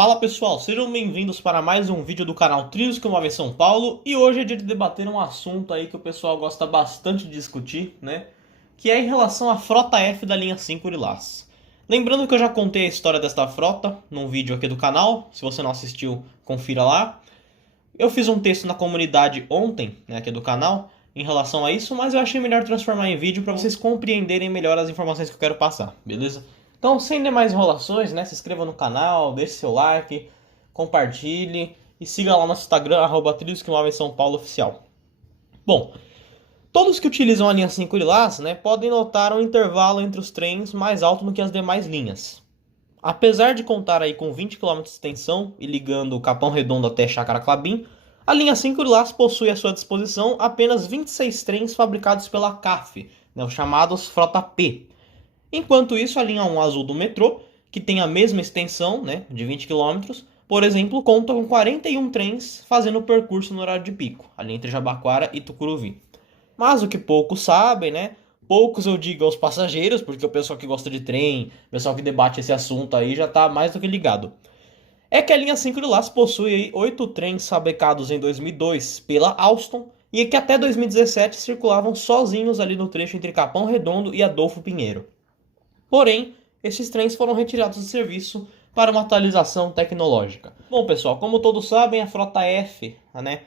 Fala pessoal, sejam bem-vindos para mais um vídeo do canal Trilhos que Movem São Paulo. E hoje é dia de debater um assunto aí que o pessoal gosta bastante de discutir, né? Que é em relação à frota F da linha 5 Lilás. Lembrando que eu já contei a história desta frota num vídeo aqui do canal. Se você não assistiu, confira lá. Eu fiz um texto na comunidade ontem, né, aqui do canal, em relação a isso, mas eu achei melhor transformar em vídeo para vocês compreenderem melhor as informações que eu quero passar, beleza? Então, sem demais enrolações, né, se inscreva no canal, deixe seu like, compartilhe e siga lá no Instagram, @Trilhos que Movem São Paulo oficial. Bom, todos que utilizam a linha 5 Lilás, né, podem notar um intervalo entre os trens mais alto do que as demais linhas. Apesar de contar aí com 20 km de extensão e ligando o Capão Redondo até Chácara Klabin, a linha 5 Lilás possui à sua disposição apenas 26 trens fabricados pela CAF, né, os chamados Frota P. Enquanto isso, a linha 1 azul do metrô, que tem a mesma extensão, né, de 20 km, por exemplo, conta com 41 trens fazendo o percurso no horário de pico, ali entre Jabaquara e Tucuruvi. Mas o que poucos sabem, né? Poucos eu digo aos passageiros, porque o pessoal que gosta de trem, o pessoal que debate esse assunto aí já está mais do que ligado. É que a linha 5 Lilás possui aí 8 trens fabricados em 2002 pela Alstom e que até 2017 circulavam sozinhos ali no trecho entre Capão Redondo e Adolfo Pinheiro. Porém, esses trens foram retirados do serviço para uma atualização tecnológica. Bom, pessoal, como todos sabem, a frota F, né?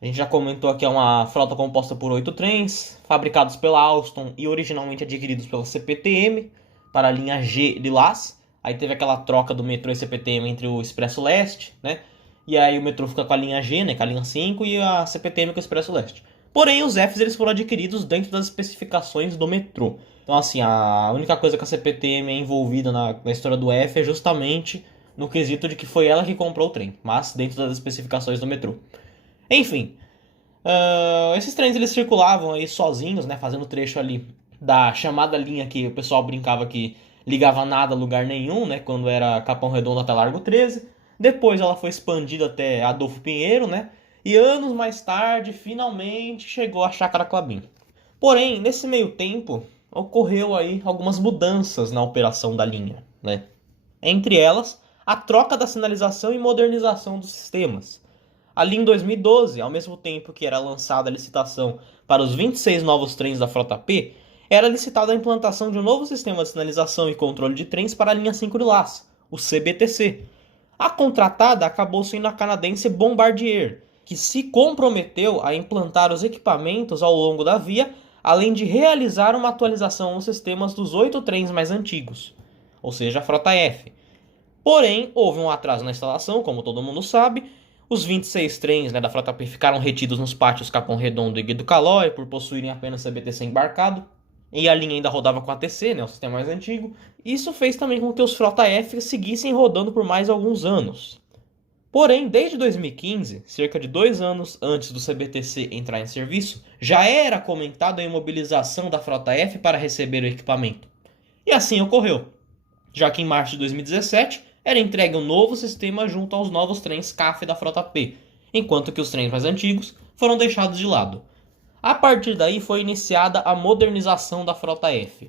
A gente já comentou que é uma frota composta por 8 trens, fabricados pela Alstom e originalmente adquiridos pela CPTM, para a linha G Lilás. Aí teve aquela troca do metrô e CPTM entre o Expresso Leste, né? E aí o metrô fica com a linha G, né? Com a linha 5 e a CPTM com o Expresso Leste. Porém, os Fs eles foram adquiridos dentro das especificações do metrô. Então, assim, a única coisa que a CPTM é envolvida na história do F é justamente no quesito de que foi ela que comprou o trem, mas dentro das especificações do metrô. Enfim, esses trens eles circulavam aí sozinhos, né, fazendo trecho ali da chamada linha que o pessoal brincava que ligava nada a lugar nenhum, né, quando era Capão Redondo até Largo 13. Depois ela foi expandida até Adolfo Pinheiro, né, e anos mais tarde, finalmente, chegou a Chácara Klabin. Porém, nesse meio tempo, ocorreu aí algumas mudanças na operação da linha, né? Entre elas, a troca da sinalização e modernização dos sistemas. Ali em 2012, ao mesmo tempo que era lançada a licitação para os 26 novos trens da Frota P, era licitada a implantação de um novo sistema de sinalização e controle de trens para a linha 5 Lilás, o CBTC. A contratada acabou sendo a canadense Bombardier, que se comprometeu a implantar os equipamentos ao longo da via, além de realizar uma atualização nos sistemas dos 8 trens mais antigos, ou seja, a Frota F. Porém, houve um atraso na instalação, como todo mundo sabe. Os 26 trens, né, da Frota P ficaram retidos nos pátios Capão Redondo e Guido Calói por possuírem apenas CBTC embarcado, e a linha ainda rodava com ATC, né, o sistema mais antigo. Isso fez também com que os Frota F seguissem rodando por mais alguns anos. Porém, desde 2015, cerca de 2 anos antes do CBTC entrar em serviço, já era comentada a imobilização da Frota F para receber o equipamento. E assim ocorreu, já que em março de 2017 era entregue um novo sistema junto aos novos trens CAF da Frota P, enquanto que os trens mais antigos foram deixados de lado. A partir daí foi iniciada a modernização da Frota F.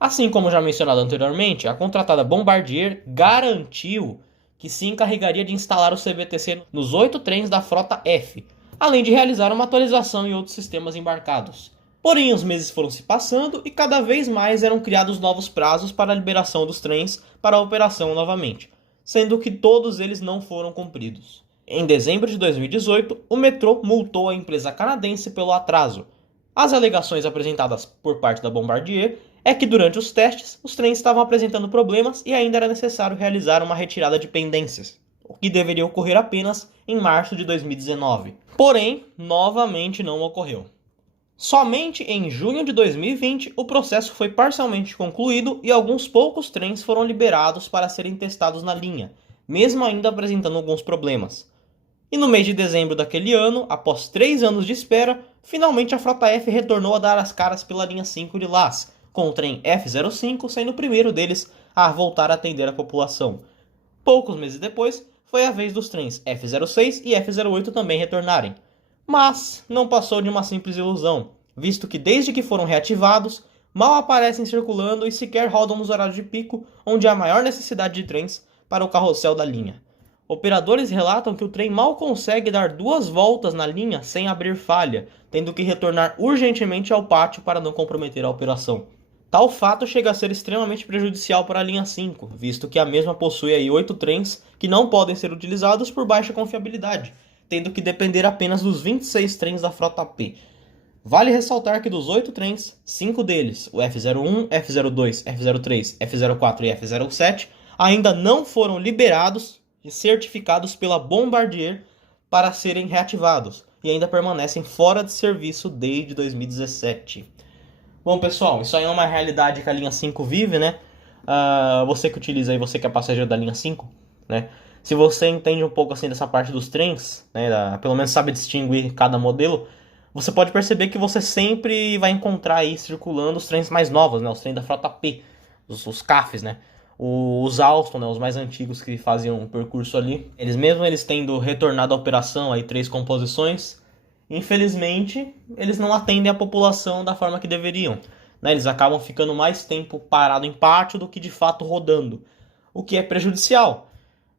Assim como já mencionado anteriormente, a contratada Bombardier garantiu que se encarregaria de instalar o CBTC nos 8 trens da Frota F, além de realizar uma atualização em outros sistemas embarcados. Porém, os meses foram se passando e cada vez mais eram criados novos prazos para a liberação dos trens para a operação novamente, sendo que todos eles não foram cumpridos. Em dezembro de 2018, o metrô multou a empresa canadense pelo atraso. As alegações apresentadas por parte da Bombardier é que durante os testes, os trens estavam apresentando problemas e ainda era necessário realizar uma retirada de pendências, o que deveria ocorrer apenas em março de 2019. Porém, novamente não ocorreu. Somente em junho de 2020, o processo foi parcialmente concluído e alguns poucos trens foram liberados para serem testados na linha, mesmo ainda apresentando alguns problemas. E no mês de dezembro daquele ano, após 3 anos de espera, finalmente a Frota F retornou a dar as caras pela linha 5 Lilás, com o trem F05 sendo o primeiro deles a voltar a atender a população. Poucos meses depois, foi a vez dos trens F06 e F08 também retornarem. Mas não passou de uma simples ilusão, visto que desde que foram reativados, mal aparecem circulando e sequer rodam nos horários de pico, onde há maior necessidade de trens para o carrossel da linha. Operadores relatam que o trem mal consegue dar 2 voltas na linha sem abrir falha, tendo que retornar urgentemente ao pátio para não comprometer a operação. Tal fato chega a ser extremamente prejudicial para a linha 5, visto que a mesma possui aí 8 trens que não podem ser utilizados por baixa confiabilidade, tendo que depender apenas dos 26 trens da frota P. Vale ressaltar que dos 8 trens, 5 deles, o F01, F02, F03, F04 e F07, ainda não foram liberados e certificados pela Bombardier para serem reativados, e ainda permanecem fora de serviço desde 2017. Bom, pessoal, isso aí é uma realidade que a linha 5 vive, né? Você que utiliza aí, você que é passageiro da linha 5, né? Se você entende um pouco assim dessa parte dos trens, né? Pelo menos sabe distinguir cada modelo, você pode perceber que você sempre vai encontrar aí circulando os trens mais novos, né? Os trens da frota P, os CAFs, né? Os Alstom, né? Os mais antigos que faziam o percurso ali. Eles tendo retornado à operação aí 3 composições, infelizmente, eles não atendem a população da forma que deveriam, né? Eles acabam ficando mais tempo parado em pátio do que de fato rodando, o que é prejudicial,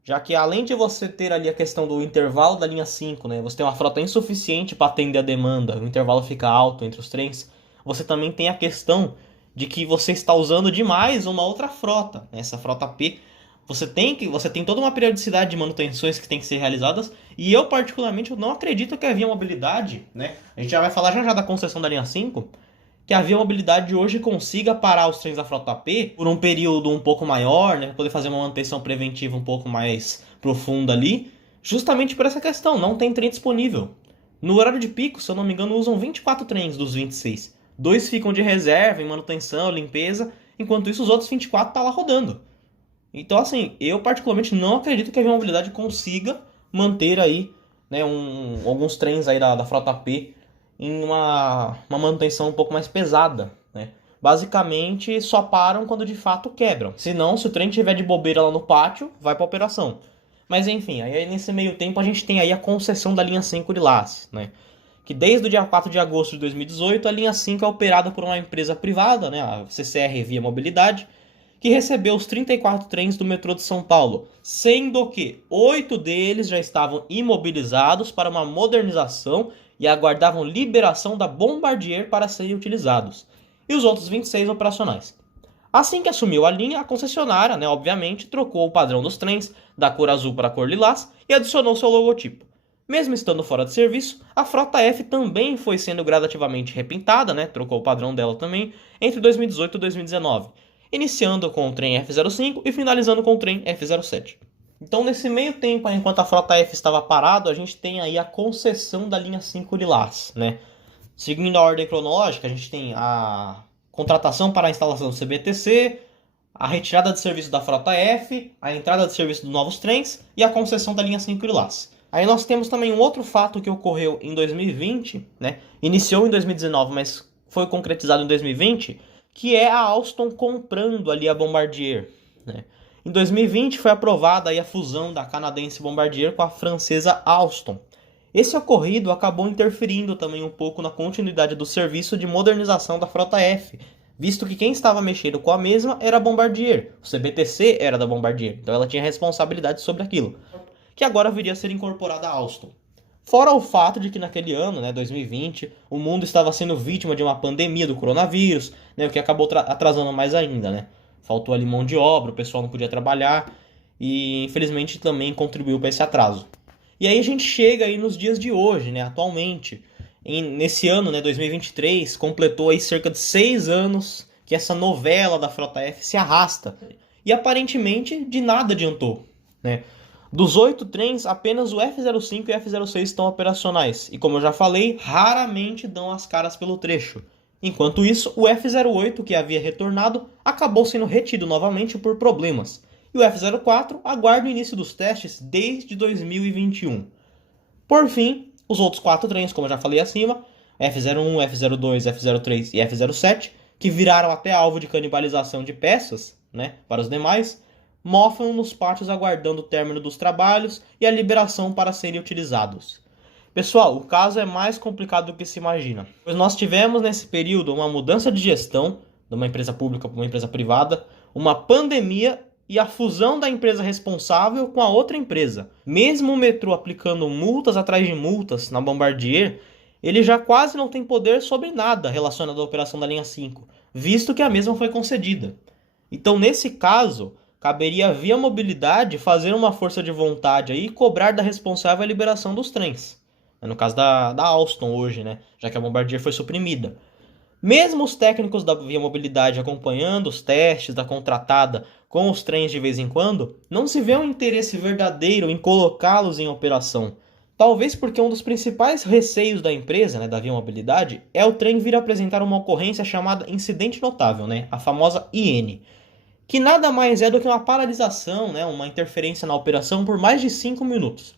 já que além de você ter ali a questão do intervalo da linha 5, né? Você tem uma frota insuficiente para atender a demanda, o intervalo fica alto entre os trens, você também tem a questão de que você está usando demais uma outra frota, né? Essa frota P. Você tem toda uma periodicidade de manutenções que tem que ser realizadas, e eu particularmente eu não acredito que a Via Mobilidade, né? A gente já vai falar já da concessão da linha 5, que a Via Mobilidade hoje consiga parar os trens da frota P por um período um pouco maior, né? Para poder fazer uma manutenção preventiva um pouco mais profunda ali, justamente por essa questão, não tem trem disponível. No horário de pico, se eu não me engano, usam 24 trens dos 26. 2 ficam de reserva em manutenção, limpeza, enquanto isso os outros 24 estão lá rodando. Então, assim, eu particularmente não acredito que a Via Mobilidade consiga manter aí, né, alguns trens aí da frota P em uma manutenção um pouco mais pesada, né? Basicamente, só param quando de fato quebram. Se não, se o trem estiver de bobeira lá no pátio, vai para operação. Mas enfim, aí nesse meio tempo a gente tem aí a concessão da linha 5 de Lages, né? Que desde o dia 4 de agosto de 2018, a linha 5 é operada por uma empresa privada, né, a CCR Via Mobilidade, que recebeu os 34 trens do metrô de São Paulo, sendo que 8 deles já estavam imobilizados para uma modernização e aguardavam liberação da Bombardier para serem utilizados, e os outros 26 operacionais. Assim que assumiu a linha, a concessionária, né, obviamente, trocou o padrão dos trens da cor azul para a cor lilás e adicionou seu logotipo. Mesmo estando fora de serviço, a frota F também foi sendo gradativamente repintada, né, trocou o padrão dela também, entre 2018 e 2019, iniciando com o trem F05 e finalizando com o trem F07. Então, nesse meio tempo, enquanto a frota F estava parada, a gente tem aí a concessão da linha 5 de Lilás, né? Seguindo a ordem cronológica, a gente tem a contratação para a instalação do CBTC, a retirada de serviço da frota F, a entrada de serviço dos novos trens e a concessão da linha 5 de Lilás. Aí nós temos também um outro fato que ocorreu em 2020, né? Iniciou em 2019, mas foi concretizado em 2020, que é a Alstom comprando ali a Bombardier, né? Em 2020 foi aprovada aí a fusão da canadense Bombardier com a francesa Alstom. Esse ocorrido acabou interferindo também um pouco na continuidade do serviço de modernização da frota F, visto que quem estava mexendo com a mesma era a Bombardier, o CBTC era da Bombardier, então ela tinha responsabilidade sobre aquilo, que agora viria a ser incorporada à Alstom. Fora o fato de que naquele ano, né, 2020, o mundo estava sendo vítima de uma pandemia do coronavírus, né, o que acabou atrasando mais ainda, né? Faltou ali mão de obra, o pessoal não podia trabalhar e infelizmente também contribuiu para esse atraso. E aí a gente chega aí nos dias de hoje, né, atualmente, nesse ano, né, 2023, completou aí cerca de 6 anos que essa novela da frota F se arrasta. E aparentemente de nada adiantou, né? Dos 8 trens, apenas o F05 e o F06 estão operacionais. E como eu já falei, raramente dão as caras pelo trecho. Enquanto isso, o F08, que havia retornado, acabou sendo retido novamente por problemas. E o F04 aguarda o início dos testes desde 2021. Por fim, os outros 4 trens, como eu já falei acima, F01, F02, F03 e F07, que viraram até alvo de canibalização de peças, né, para os demais, mofam nos pátios aguardando o término dos trabalhos e a liberação para serem utilizados. Pessoal, o caso é mais complicado do que se imagina, pois nós tivemos nesse período uma mudança de gestão de uma empresa pública para uma empresa privada, uma pandemia e a fusão da empresa responsável com a outra empresa. Mesmo o metrô aplicando multas atrás de multas na Bombardier, ele já quase não tem poder sobre nada relacionado à operação da linha 5, visto que a mesma foi concedida. Então, nesse caso, caberia à Via Mobilidade fazer uma força de vontade aí e cobrar da responsável a liberação dos trens. No caso da Alstom hoje, né? Já que a Bombardier foi suprimida. Mesmo os técnicos da Via Mobilidade acompanhando os testes da contratada com os trens de vez em quando, não se vê um interesse verdadeiro em colocá-los em operação. Talvez porque um dos principais receios da empresa, né, da Via Mobilidade, é o trem vir apresentar uma ocorrência chamada incidente notável, né, a famosa IN, que nada mais é do que uma paralisação, né, uma interferência na operação por mais de 5 minutos.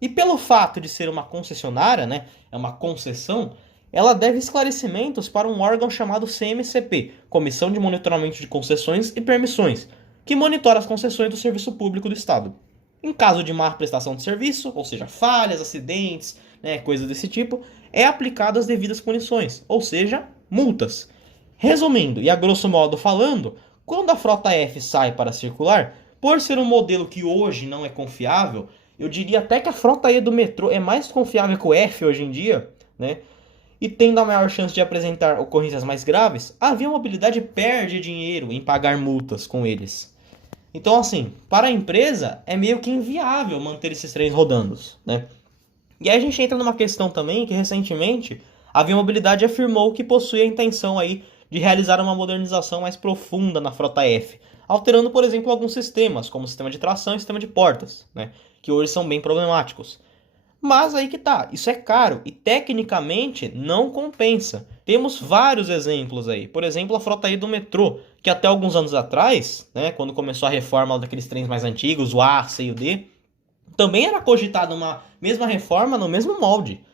E pelo fato de ser uma concessionária, né, é uma concessão, ela deve esclarecimentos para um órgão chamado CMCP, Comissão de Monitoramento de Concessões e Permissões, que monitora as concessões do serviço público do Estado. Em caso de má prestação de serviço, ou seja, falhas, acidentes, né, coisas desse tipo, é aplicado as devidas punições, ou seja, multas. Resumindo, e a grosso modo falando, quando a frota F sai para circular, por ser um modelo que hoje não é confiável, eu diria até que a frota E do metrô é mais confiável que o F hoje em dia, né? E tendo a maior chance de apresentar ocorrências mais graves, a Via Mobilidade perde dinheiro em pagar multas com eles. Então, assim, para a empresa é meio que inviável manter esses trens rodando, né? E aí a gente entra numa questão também que recentemente a Via Mobilidade afirmou que possui a intenção aí de realizar uma modernização mais profunda na frota F, alterando, por exemplo, alguns sistemas, como o sistema de tração e o sistema de portas, né? Que hoje são bem problemáticos. Mas aí que tá, isso é caro e tecnicamente não compensa. Temos vários exemplos aí. Por exemplo, a frota aí do metrô, que até alguns anos atrás, né, quando começou a reforma daqueles trens mais antigos, o A, C e o D, também era cogitada uma mesma reforma no mesmo molde.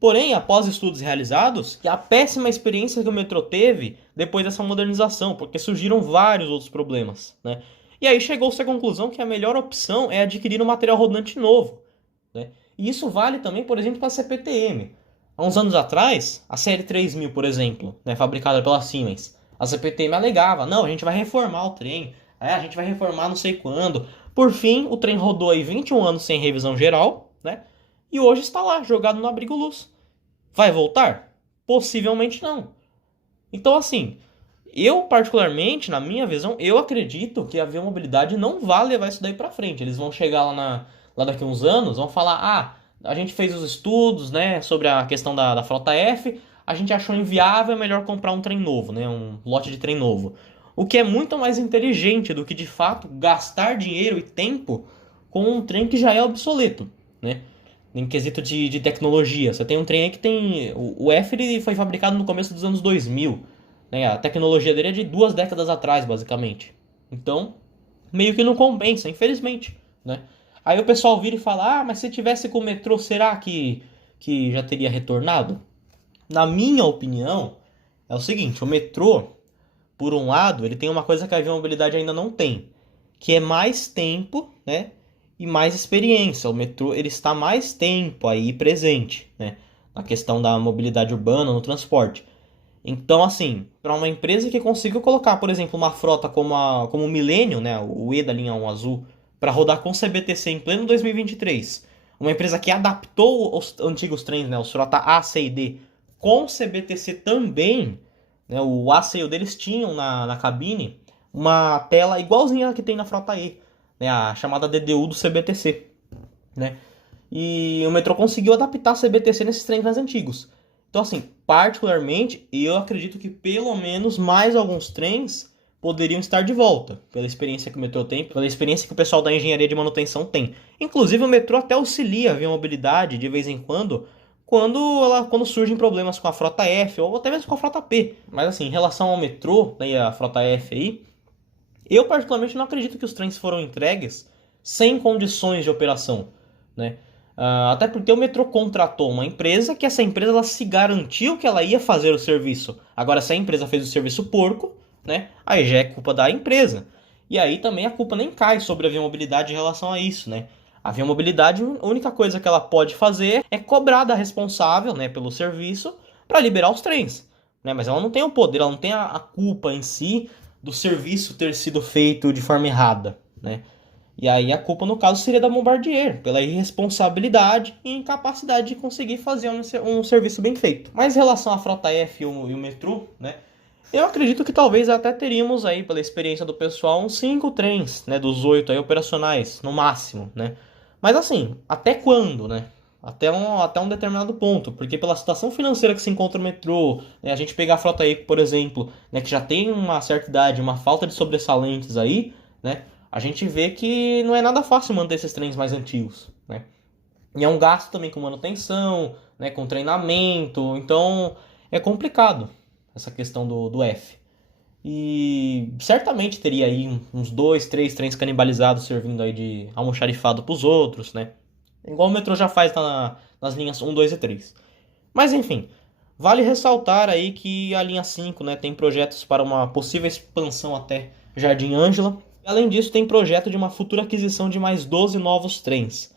Porém, após estudos realizados, a péssima experiência que o metrô teve depois dessa modernização, porque surgiram vários outros problemas, né? E aí chegou-se à conclusão que a melhor opção é adquirir um material rodante novo, né? E isso vale também, por exemplo, para a CPTM. Há uns anos atrás, a série 3000, por exemplo, né, fabricada pela Siemens, a CPTM alegava, não, a gente vai reformar o trem, a gente vai reformar não sei quando. Por fim, o trem rodou aí 21 anos sem revisão geral, né? E hoje está lá, jogado no abrigo-luz. Vai voltar? Possivelmente não. Então, assim, eu particularmente, na minha visão, eu acredito que a Via Mobilidade não vai levar isso daí para frente. Eles vão chegar lá daqui a uns anos, vão falar, a gente fez os estudos, né, sobre a questão da frota F, a gente achou inviável, é melhor comprar um trem novo, né, um lote de trem novo. O que é muito mais inteligente do que, de fato, gastar dinheiro e tempo com um trem que já é obsoleto, né, em quesito de tecnologia. Você tem um trem aí que tem... O F ele foi fabricado no começo dos anos 2000, né, a tecnologia dele é de 2 décadas atrás, basicamente. Então, meio que não compensa, infelizmente, né. Aí o pessoal vira e fala, mas se tivesse com o metrô, será que já teria retornado? Na minha opinião, é o seguinte, o metrô, por um lado, ele tem uma coisa que a Via Mobilidade ainda não tem, que é mais tempo, né, e mais experiência. O metrô, ele está mais tempo aí presente, né, na questão da mobilidade urbana, no transporte. Então, assim, para uma empresa que consiga colocar, por exemplo, uma frota como o Millennium, né, o E da linha 1 azul, para rodar com CBTC em pleno 2023, uma empresa que adaptou os antigos trens, né, os frota A, C e D, com CBTC também, né, o A, C e o D eles tinham na cabine uma tela igualzinha a que tem na frota E, né, a chamada DDU do CBTC, né, e o metrô conseguiu adaptar a CBTC nesses trens mais antigos. Então, assim, particularmente, eu acredito que pelo menos mais alguns trens poderiam estar de volta, pela experiência que o metrô tem, pela experiência que o pessoal da engenharia de manutenção tem. Inclusive, o metrô até auxilia a Via Mobilidade, de vez em quando surgem problemas com a frota F, ou até mesmo com a frota P. Mas, assim, em relação ao metrô, né, e a frota F aí, eu particularmente não acredito que os trens foram entregues sem condições de operação, né? Até porque o metrô contratou uma empresa que essa empresa ela se garantiu que ela ia fazer o serviço. Agora, se a empresa fez o serviço porco, né, aí já é culpa da empresa. E aí também a culpa nem cai sobre a Via Mobilidade em relação a isso, né? A Via Mobilidade, a única coisa que ela pode fazer é cobrar da responsável, né, pelo serviço para liberar os trens, né? Mas ela não tem o poder, ela não tem a culpa em si do serviço ter sido feito de forma errada, né? E aí a culpa, no caso, seria da Bombardier, pela irresponsabilidade e incapacidade de conseguir fazer um serviço bem feito. Mas em relação à Frota F e o metrô, né? Eu acredito que talvez até teríamos aí, pela experiência do pessoal, uns 5 trens, né? Dos 8 aí operacionais, no máximo, né? Mas assim, até quando, né? Até um determinado ponto, porque pela situação financeira que se encontra o metrô, né, a gente pegar a Frota E, por exemplo, né, que já tem uma certa idade, uma falta de sobressalentes aí, né, a gente vê que não é nada fácil manter esses trens mais antigos, né? E é um gasto também com manutenção, né, com treinamento, então é complicado essa questão do F. E certamente teria aí uns 2, 3 trens canibalizados servindo aí de almoxarifado para os outros, né? Igual o metrô já faz nas linhas 1, 2 e 3. Mas enfim, vale ressaltar aí que a linha 5, né, tem projetos para uma possível expansão até Jardim Ângela. Além disso, tem projeto de uma futura aquisição de mais 12 novos trens.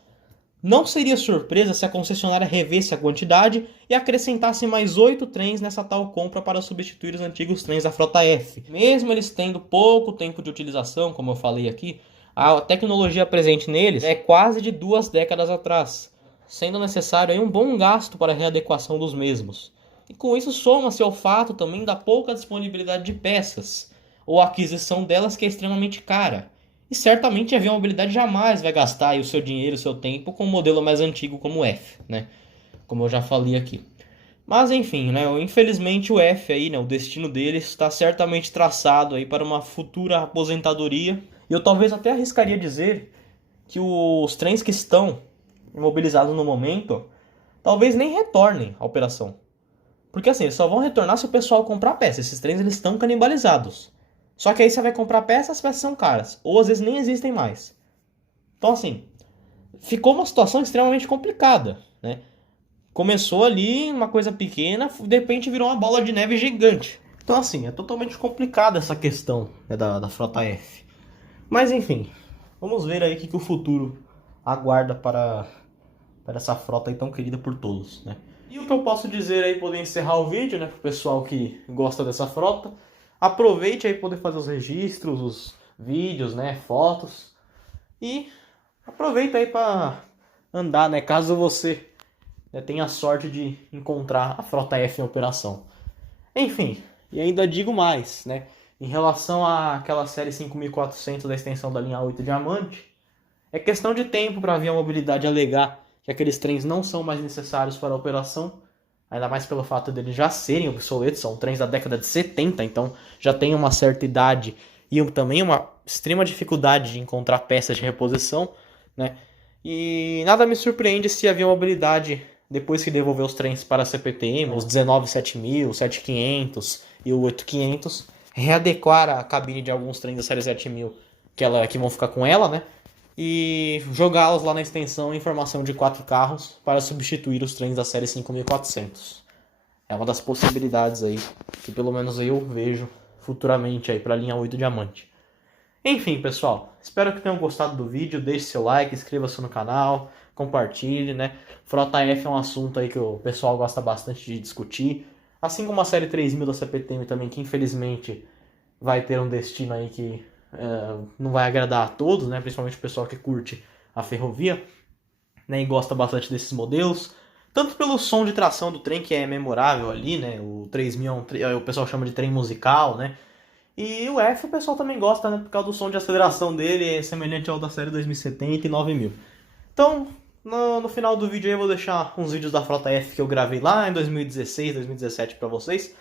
Não seria surpresa se a concessionária revesse a quantidade e acrescentasse mais 8 trens nessa tal compra para substituir os antigos trens da Frota F. Mesmo eles tendo pouco tempo de utilização, como eu falei aqui, a tecnologia presente neles é quase de 2 décadas atrás, sendo necessário aí um bom gasto para a readequação dos mesmos. E com isso soma-se ao fato também da pouca disponibilidade de peças, ou a aquisição delas que é extremamente cara. E certamente a Viamobilidade jamais vai gastar aí o seu dinheiro, o seu tempo com um modelo mais antigo como o F, né? Como eu já falei aqui. Mas enfim, né? Infelizmente o F aí, né? O destino dele está certamente traçado aí para uma futura aposentadoria. E eu talvez até arriscaria dizer que os trens que estão imobilizados no momento talvez nem retornem à operação. Porque assim, eles só vão retornar se o pessoal comprar peça. Esses trens eles estão canibalizados. Só que aí você vai comprar peças, as peças são caras. Ou às vezes nem existem mais. Então assim, ficou uma situação extremamente complicada, né? Começou ali uma coisa pequena, de repente virou uma bola de neve gigante. Então assim, é totalmente complicada essa questão, né, da Frota F. Mas enfim, vamos ver aí o que o futuro aguarda para essa frota aí tão querida por todos, né? E o que eu posso dizer aí, poder encerrar o vídeo, né, pro pessoal que gosta dessa frota, aproveite aí poder fazer os registros, os vídeos, né, fotos, e aproveita aí para andar, né, caso você, né, tenha a sorte de encontrar a Frota F em operação. Enfim, e ainda digo mais, né? Em relação àquela série 5400 da extensão da linha 8 Diamante, é questão de tempo para a Viamobilidade alegar que aqueles trens não são mais necessários para a operação, ainda mais pelo fato deles já serem obsoletos, são trens da década de 70, então já tem uma certa idade e também uma extrema dificuldade de encontrar peças de reposição, né? E nada me surpreende se a Viamobilidade, depois que devolver os trens para a CPTM, os 19.7000, 7500 e o 8500, readequar a cabine de alguns trens da série 7000 que vão ficar com ela, né? E jogá-los lá na extensão em formação de 4 carros para substituir os trens da série 5400. É uma das possibilidades aí que pelo menos eu vejo futuramente aí para a linha 8 Diamante. Enfim, pessoal, espero que tenham gostado do vídeo, deixe seu like, inscreva-se no canal, compartilhe, né? Frota F é um assunto aí que o pessoal gosta bastante de discutir, assim como a série 3000 da CPTM também, que infelizmente vai ter um destino aí que não vai agradar a todos, né? Principalmente o pessoal que curte a ferrovia, né? E gosta bastante desses modelos, tanto pelo som de tração do trem, que é memorável ali, né? O 3000 o pessoal chama de trem musical, né? E o F o pessoal também gosta, né? Por causa do som de aceleração dele, é semelhante ao da série 2070 e 9000. Então, no final do vídeo aí eu vou deixar uns vídeos da Frota F que eu gravei lá em 2016, 2017 pra vocês.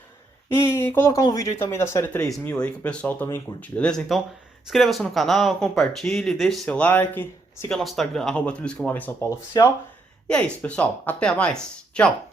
E colocar um vídeo aí também da série 3000 aí que o pessoal também curte, beleza? Então, inscreva-se no canal, compartilhe, deixe seu like, siga nosso Instagram, @trilhosquemovem São Paulo Oficial. E é isso, pessoal. Até mais. Tchau!